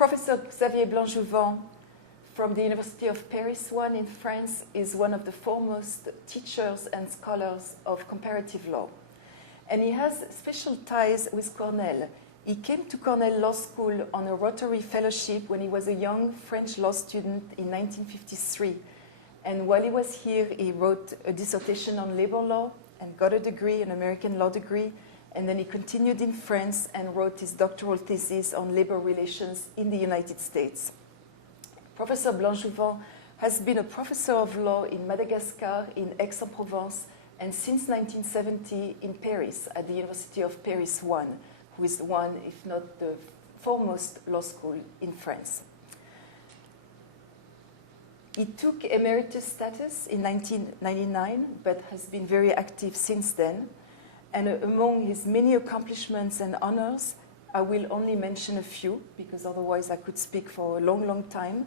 Professor Xavier Blanc from the University of Paris I in France is one of the foremost teachers and scholars of comparative law. And he has special ties with Cornell. He came to Cornell Law School on a Rotary Fellowship when he was a young French law student in 1953. And while he was here, he wrote a dissertation on labor law and got a degree, an American law degree. And then he continued in France and wrote his doctoral thesis on labor relations in the United States. Professor Blanc has been a professor of law in Madagascar, in Aix-en-Provence, and since 1970 in Paris at the University of Paris I, who is one, if not the foremost law school in France. He took emeritus status in 1999, but has been very active since then. And among his many accomplishments and honors, I will only mention a few, because otherwise I could speak for a long, long time.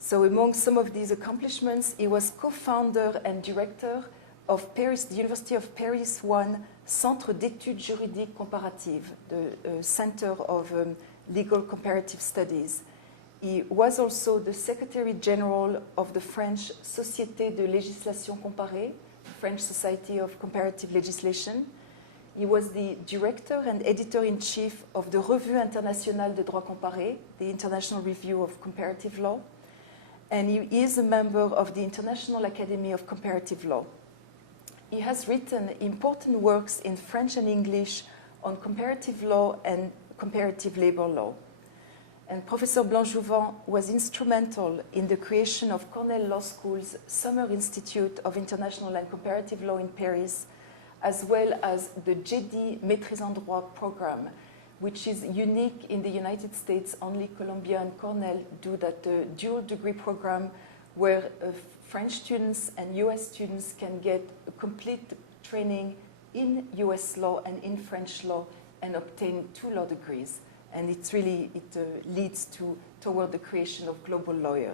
So among some of these accomplishments, he was co-founder and director of Paris, the University of Paris I Centre d'études juridiques comparatives, the Center of Legal Comparative Studies. He was also the Secretary General of the French Société de législation comparée, French Society of Comparative Legislation. He was the director and editor-in-chief of the Revue Internationale de Droit Comparé, the International Review of Comparative Law. And he is a member of the International Academy of Comparative Law. He has written important works in French and English on comparative law and comparative labor law. And Professor Blanc was instrumental in the creation of Cornell Law School's Summer Institute of International and Comparative Law in Paris, as well as the JD Maîtrise en Droit program, which is unique in the United States. Only Columbia and Cornell do that dual degree program where French students and US students can get a complete training in US law and in French law and obtain 2 law degrees. And it leads toward the creation of global lawyers.